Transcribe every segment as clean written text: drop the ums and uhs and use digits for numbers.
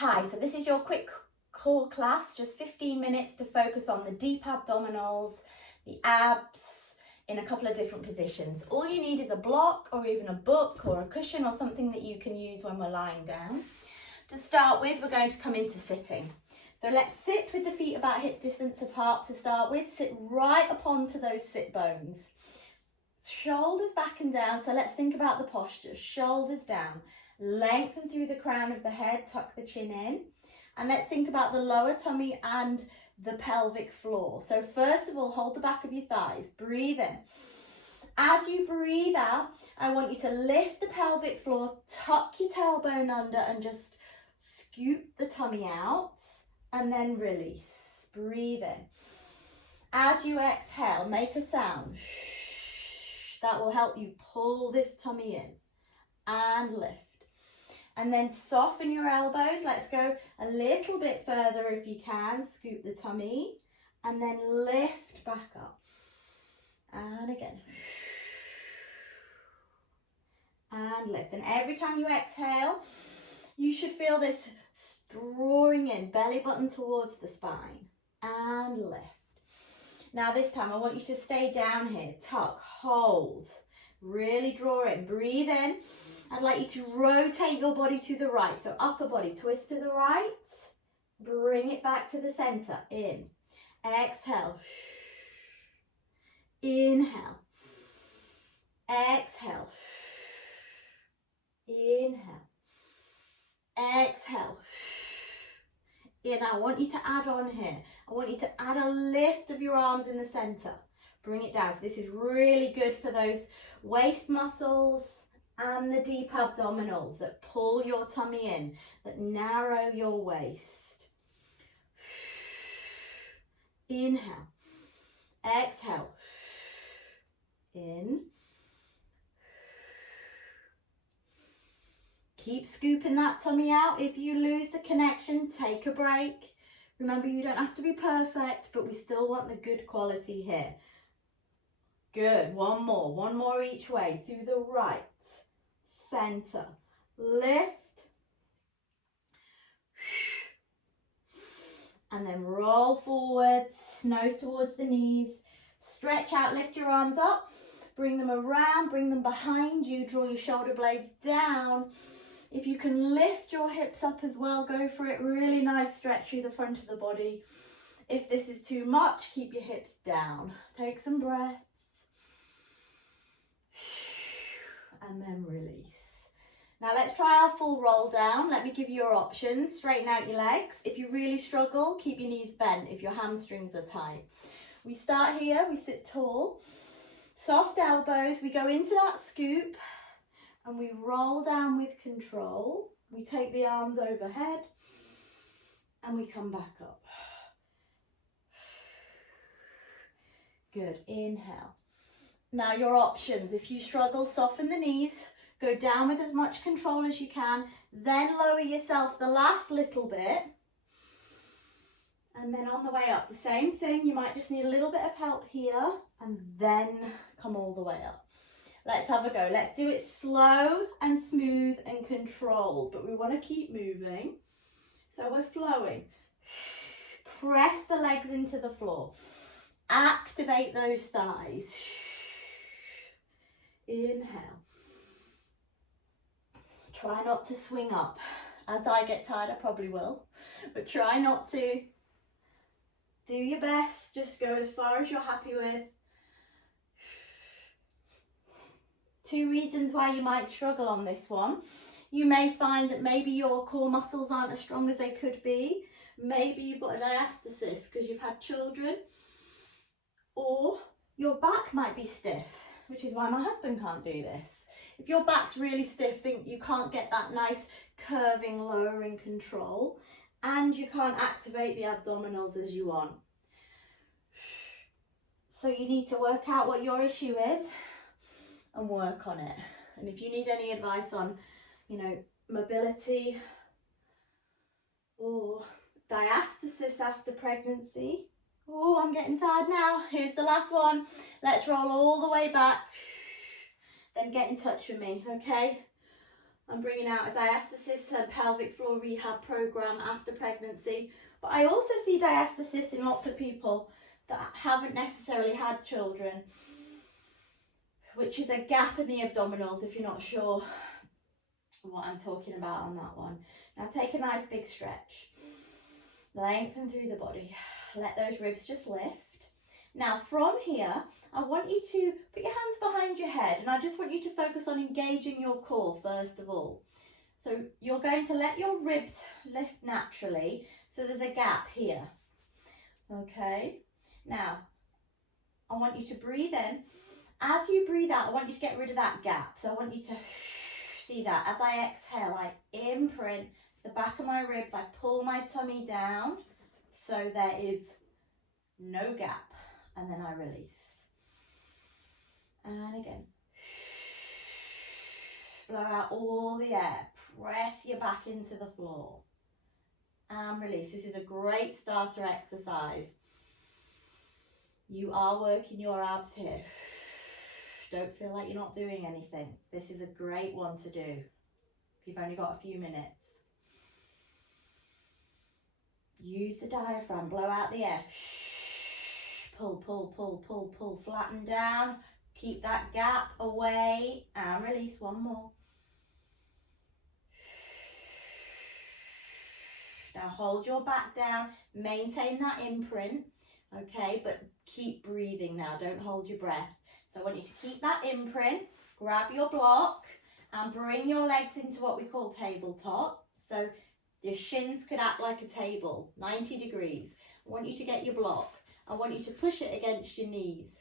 Hi, so this is your quick core class, just 15 minutes to focus on the deep abdominals, the abs, in a couple of different positions. All you need is a block or even a book or a cushion or something that you can use when we're lying down. To start with, we're going to come into sitting. So let's sit with the feet about hip distance apart to start with. Sit right up onto those sit bones. Shoulders back and down, so let's think about the posture. Shoulders down, lengthen through the crown of the head, tuck the chin in. And let's think about the lower tummy and the pelvic floor. So first of all, hold the back of your thighs, breathe in. As you breathe out, I want you to lift the pelvic floor, tuck your tailbone under and just scoop the tummy out and then release. Breathe in. As you exhale, make a sound. That will help you pull this tummy in and lift. And then soften your elbows. Let's go a little bit further if you can. Scoop the tummy and then lift back up. And again. And lift. And every time you exhale, you should feel this drawing in, belly button towards the spine. And lift. Now this time I want you to stay down here, tuck, hold, really draw in, breathe in. I'd like you to rotate your body to the right, so upper body, twist to the right, bring it back to the center, in, exhale, inhale, exhale, inhale, exhale. And I want you to add on here. I want you to add a lift of your arms in the center. Bring it down. So this is really good for those waist muscles and the deep abdominals that pull your tummy in, that narrow your waist. Inhale. Exhale. In. Keep scooping that tummy out. If you lose the connection, take a break. Remember, you don't have to be perfect, but we still want the good quality here. Good, one more each way. To the right, center, lift. And then roll forwards, nose towards the knees. Stretch out, lift your arms up. Bring them around, bring them behind you. Draw your shoulder blades down. If you can lift your hips up as well, go for it. Really nice stretch through the front of the body. If this is too much, keep your hips down. Take some breaths. And then release. Now let's try our full roll down. Let me give you your options. Straighten out your legs. If you really struggle, keep your knees bent if your hamstrings are tight. We start here, we sit tall. Soft elbows, we go into that scoop. And we roll down with control. We take the arms overhead and we come back up. Good, inhale. Now your options, if you struggle, soften the knees, go down with as much control as you can, then lower yourself the last little bit. And then on the way up, the same thing, you might just need a little bit of help here and then come all the way up. Let's have a go. Let's do it slow and smooth and controlled, but we want to keep moving. So we're flowing. Press the legs into the floor. Activate those thighs. Inhale. Try not to swing up. As I get tired, I probably will, but try not to. Do your best. Just go as far as you're happy with. 2 reasons why you might struggle on this one. You may find that maybe your core muscles aren't as strong as they could be. Maybe you've got a diastasis because you've had children. Or your back might be stiff, which is why my husband can't do this. If your back's really stiff, think you can't get that nice curving, lowering control, and you can't activate the abdominals as you want. So you need to work out what your issue is and work on it. And if you need any advice on, mobility or diastasis after pregnancy, oh, I'm getting tired now. Here's the last one. Let's roll all the way back. Then get in touch with me, okay? I'm bringing out a diastasis, a pelvic floor rehab program after pregnancy. But I also see diastasis in lots of people that haven't necessarily had children, which is a gap in the abdominals, if you're not sure what I'm talking about on that one. Now take a nice big stretch. Lengthen through the body. Let those ribs just lift. Now from here, I want you to put your hands behind your head, and I just want you to focus on engaging your core first of all. So you're going to let your ribs lift naturally, so there's a gap here. Okay, now I want you to breathe in. As you breathe out, I want you to get rid of that gap. So I want you to see that. As I exhale, I imprint the back of my ribs, I pull my tummy down so there is no gap, and then I release. And again, blow out all the air, press your back into the floor, and release. This is a great starter exercise. You are working your abs here. Don't feel like you're not doing anything. This is a great one to do if you've only got a few minutes. Use the diaphragm, blow out the air. Pull, pull, pull, pull, pull, flatten down. Keep that gap away and release. One more. Now hold your back down, maintain that imprint, okay, but keep breathing now, don't hold your breath. So I want you to keep that imprint, grab your block and bring your legs into what we call tabletop. So your shins could act like a table, 90 degrees. I want you to get your block. I want you to push it against your knees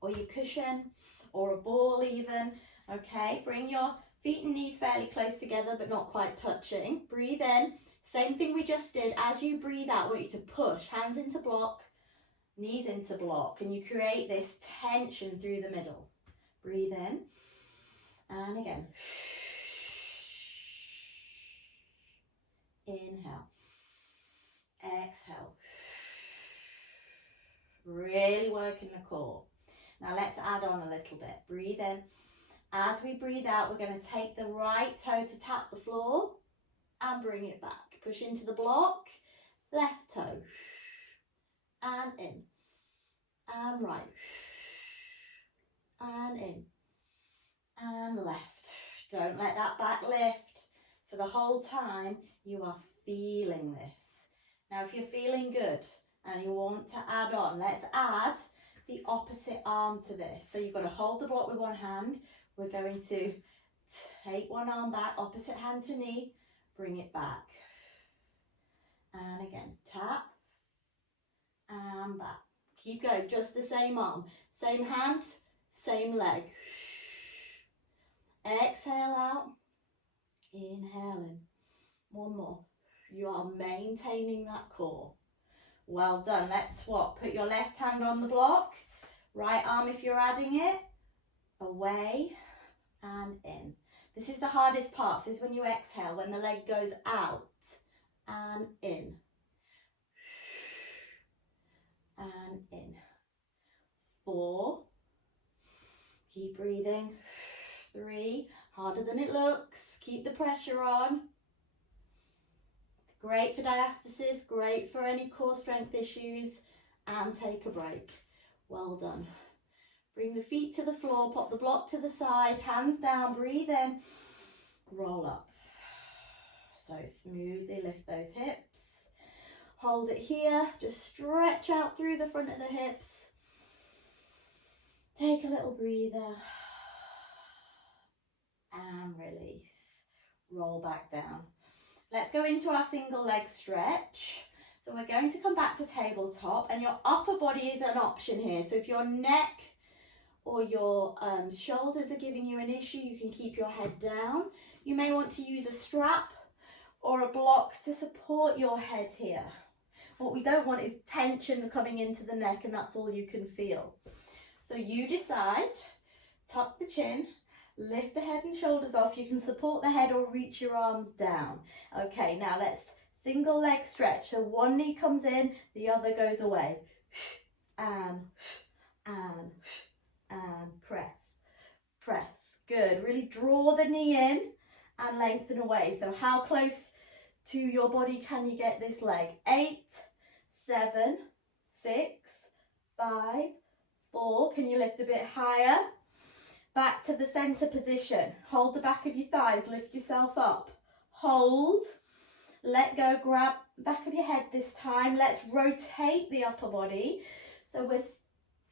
or your cushion or a ball even, okay? Bring your feet and knees fairly close together but not quite touching. Breathe in. Same thing we just did. As you breathe out, I want you to push, hands into block, knees into block, and you create this tension through the middle. Breathe in, and again. Inhale, exhale. Really working the core. Now let's add on a little bit. Breathe in. As we breathe out, we're going to take the right toe to tap the floor and bring it back. Push into the block, left toe, and in, and right, and in, and left. Don't let that back lift. So the whole time you are feeling this. Now if you're feeling good and you want to add on, let's add the opposite arm to this. So you've got to hold the block with one hand. We're going to take one arm back, opposite hand to knee, bring it back. And again, tap and back. Keep going, just the same arm, same hand, same leg. Exhale out, inhale in. One more. You are maintaining that core. Well done. Let's swap. Put your left hand on the block, right arm if you're adding it, away and in. This is the hardest part. This is when you exhale, when the leg goes out and in. And in. 4. Keep breathing. 3. Harder than it looks. Keep the pressure on. Great for diastasis, great for any core strength issues, and take a break. Well done. Bring the feet to the floor, pop the block to the side, hands down, breathe in, roll up. So smoothly lift those hips. Hold it here, just stretch out through the front of the hips. Take a little breather and release. Roll back down. Let's go into our single leg stretch. So we're going to come back to tabletop, and your upper body is an option here. So if your neck or your shoulders are giving you an issue, you can keep your head down. You may want to use a strap or a block to support your head here. What we don't want is tension coming into the neck, and that's all you can feel. So you decide, tuck the chin, lift the head and shoulders off. You can support the head or reach your arms down. Okay, now let's single leg stretch. So one knee comes in, the other goes away. And press, press. Good. Really draw the knee in. and lengthen away. So how close to your body can you get this leg? 8, 7, 6, 5, 4. Can you lift a bit higher? Back to the center position. Hold the back of your thighs, lift yourself up. Hold, let go, grab back of your head this time. Let's rotate the upper body. So we're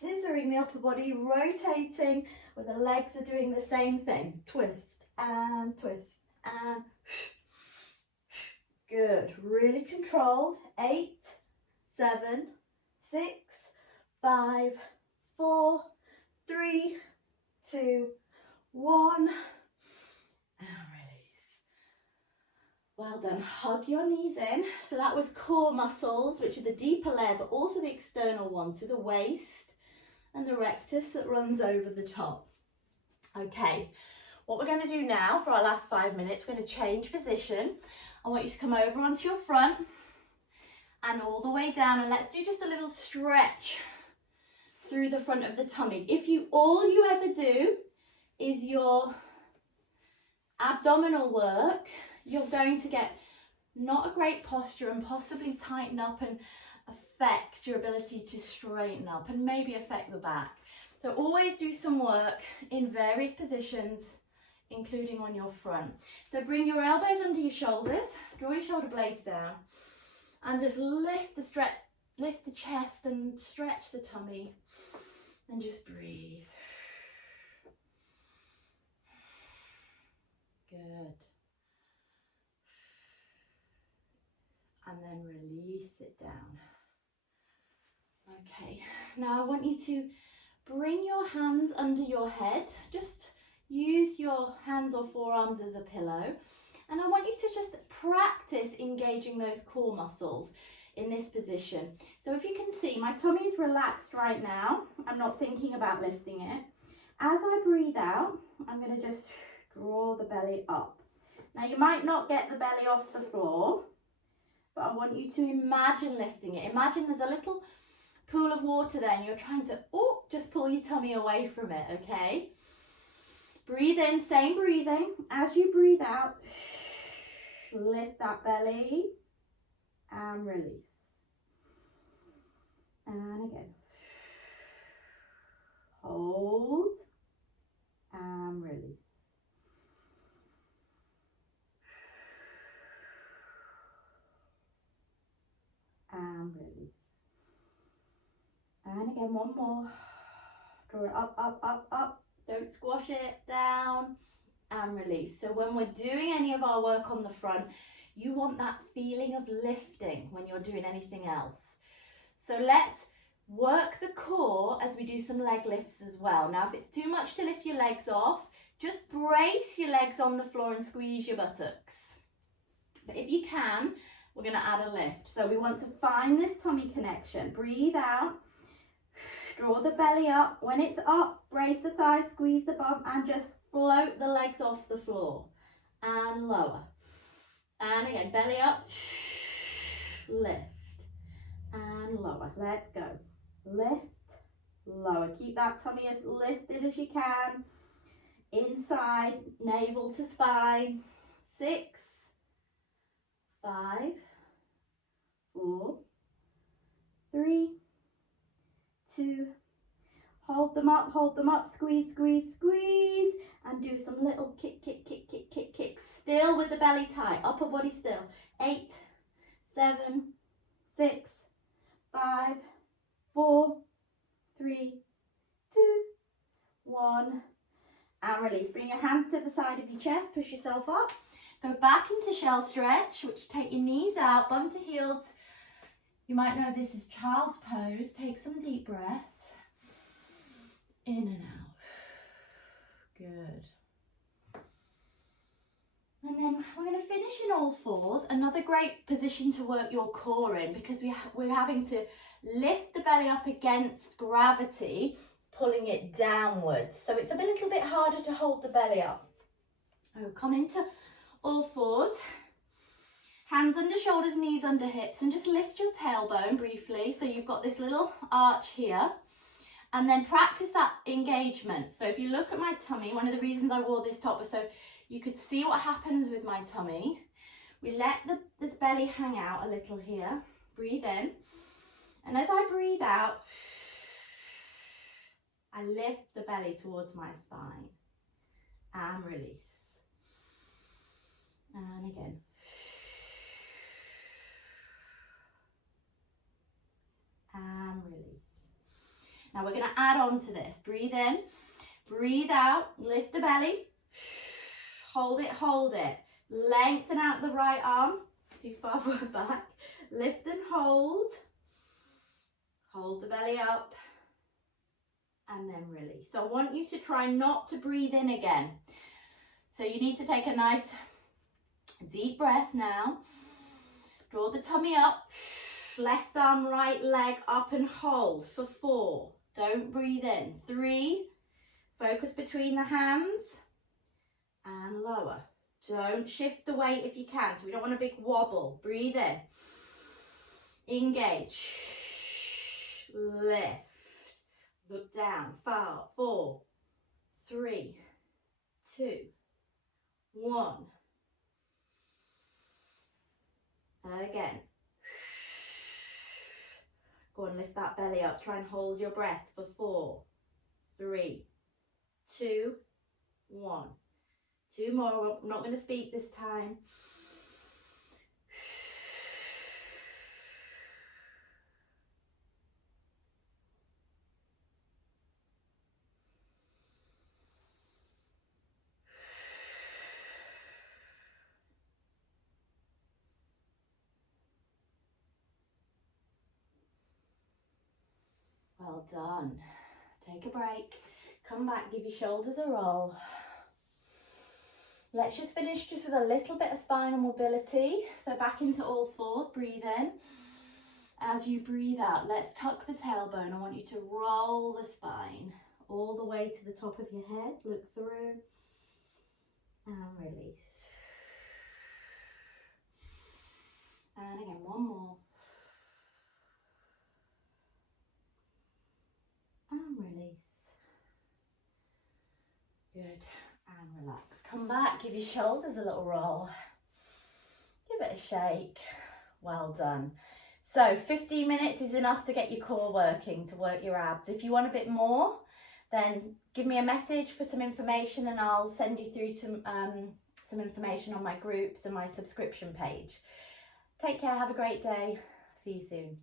scissoring the upper body, rotating, where the legs are doing the same thing. Twist and twist and good. Really controlled. 8, 7, 6, 5, 4, 3, 2, 1. And release. Well done. Hug your knees in. So that was core muscles, which are the deeper layer, but also the external ones. So the waist and the rectus that runs over the top. Okay, what we're going to do now for our last 5 minutes, we're going to change position. I want you to come over onto your front and all the way down, and let's do just a little stretch through the front of the tummy. If all you ever do is your abdominal work, you're going to get not a great posture and possibly tighten up and affect your ability to straighten up and maybe affect the back. So always do some work in various positions, including on your front. So bring your elbows under your shoulders, draw your shoulder blades down, and just lift the chest and stretch the tummy, and just breathe. Good. And then release it down. Okay, now I want you to bring your hands under your head. Just use your hands or forearms as a pillow. And I want you to just practice engaging those core muscles in this position. So if you can see, my tummy is relaxed right now. I'm not thinking about lifting it. As I breathe out, I'm going to just draw the belly up. Now you might not get the belly off the floor, but I want you to imagine lifting it. Imagine there's a little pool of water there and you're trying to, just pull your tummy away from it, okay? Breathe in, same breathing. As you breathe out, lift that belly and release. And again. Hold and release. And release. And again, one more. Draw it up, up, up, up. Don't squash it, down and release. So when we're doing any of our work on the front, you want that feeling of lifting when you're doing anything else. So let's work the core as we do some leg lifts as well. Now, if it's too much to lift your legs off, just brace your legs on the floor and squeeze your buttocks. But if you can, we're going to add a lift. So we want to find this tummy connection. Breathe out. Draw the belly up. When it's up, brace the thighs, squeeze the bum, and just float the legs off the floor. And lower. And again, belly up. Lift. And lower. Let's go. Lift, lower. Keep that tummy as lifted as you can. Inside, navel to spine. 6, 5, 4, 3, 2, hold them up, squeeze, squeeze, squeeze, and do some little kick, kick, kick, kick, kick, kick, still with the belly tight, upper body still. 8, 7, 6, 5, 4, 3, 2, 1, and release. Bring your hands to the side of your chest, push yourself up, go back into shell stretch, which take your knees out, bum to heels. You might know this is child's pose. Take some deep breaths. In and out. Good. And then we're going to finish in all fours. Another great position to work your core in, because we're having to lift the belly up against gravity, pulling it downwards. So it's a little bit harder to hold the belly up. Oh, come into all fours. Hands under shoulders, knees under hips, and just lift your tailbone briefly. So you've got this little arch here. And then practice that engagement. So if you look at my tummy, one of the reasons I wore this top was so you could see what happens with my tummy. We let the belly hang out a little here. Breathe in. And as I breathe out, I lift the belly towards my spine. And release. And again. And release. Now we're going to add on to this. Breathe in, breathe out, lift the belly, hold it. Lengthen out the right arm, too far forward back, lift and hold the belly up, and then release. So I want you to try not to breathe in again. So you need to take a nice deep breath now, draw the tummy up, left arm, right leg up and hold for 4. Don't breathe in. 3, focus between the hands and lower. Don't shift the weight if you can, so we don't want a big wobble. Breathe in. Engage. Lift. Look down. 4, 3, 2, 1. Again. Go and lift that belly up. Try and hold your breath for 4, 3, 2, 1. 2 more. I'm not going to speak this time. Well done. Take a break. Come back, give your shoulders a roll. Let's just finish just with a little bit of spinal mobility. So back into all fours, breathe in. As you breathe out, let's tuck the tailbone. I want you to roll the spine all the way to the top of your head. Look through and release. And again, one more. And release. Good. And relax. Come back, give your shoulders a little roll. Give it a shake. Well done. So 15 minutes is enough to get your core working, to work your abs. If you want a bit more, then give me a message for some information and I'll send you through some information on my groups and my subscription page. Take care, have a great day. See you soon.